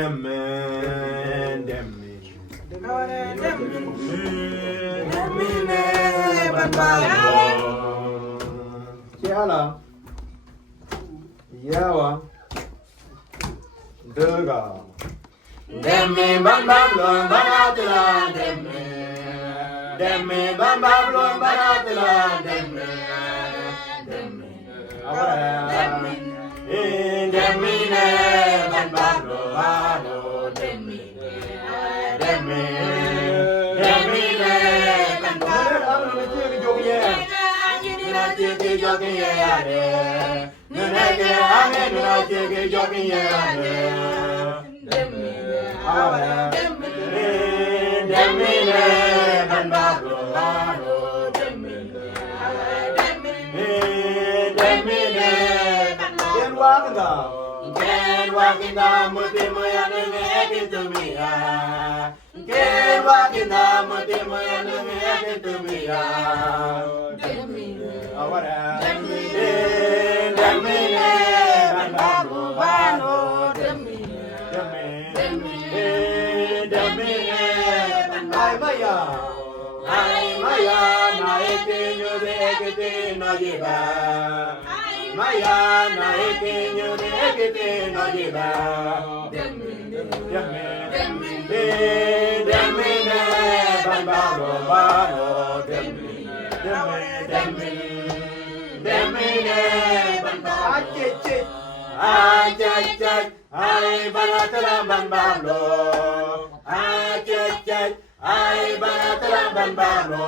Demmin, Chiala, Yawa, Durga, Demmi, Bambam, Baratla, Demmi, Bambam, Baratla, Demmi, Demmine, Bambam, Baro, Demmi, Demmine, Bambam, Can walk in the Mutimoya and to me. Can walk in the Mutimoya and to me. Maya na ekinyo de ekite no jiba Demmine Bambaro Baro Demmine Bambaro Achet ay baratala Bambaro Achet ay baratala Bambaro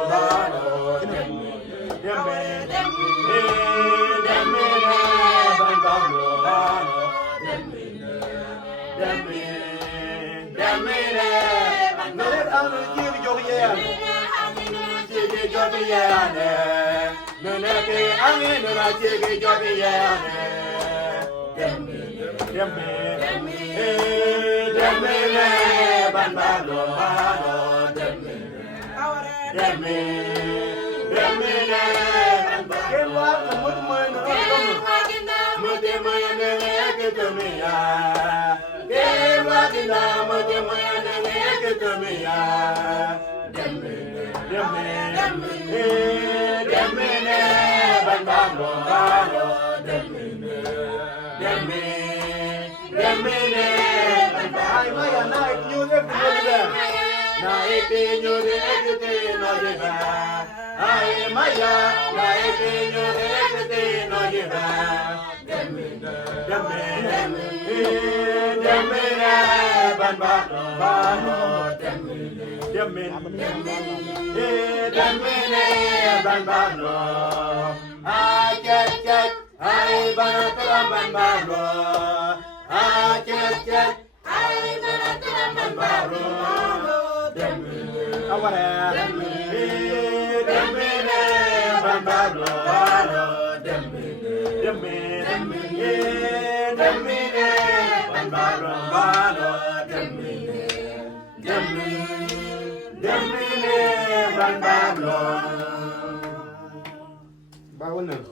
Bawon na.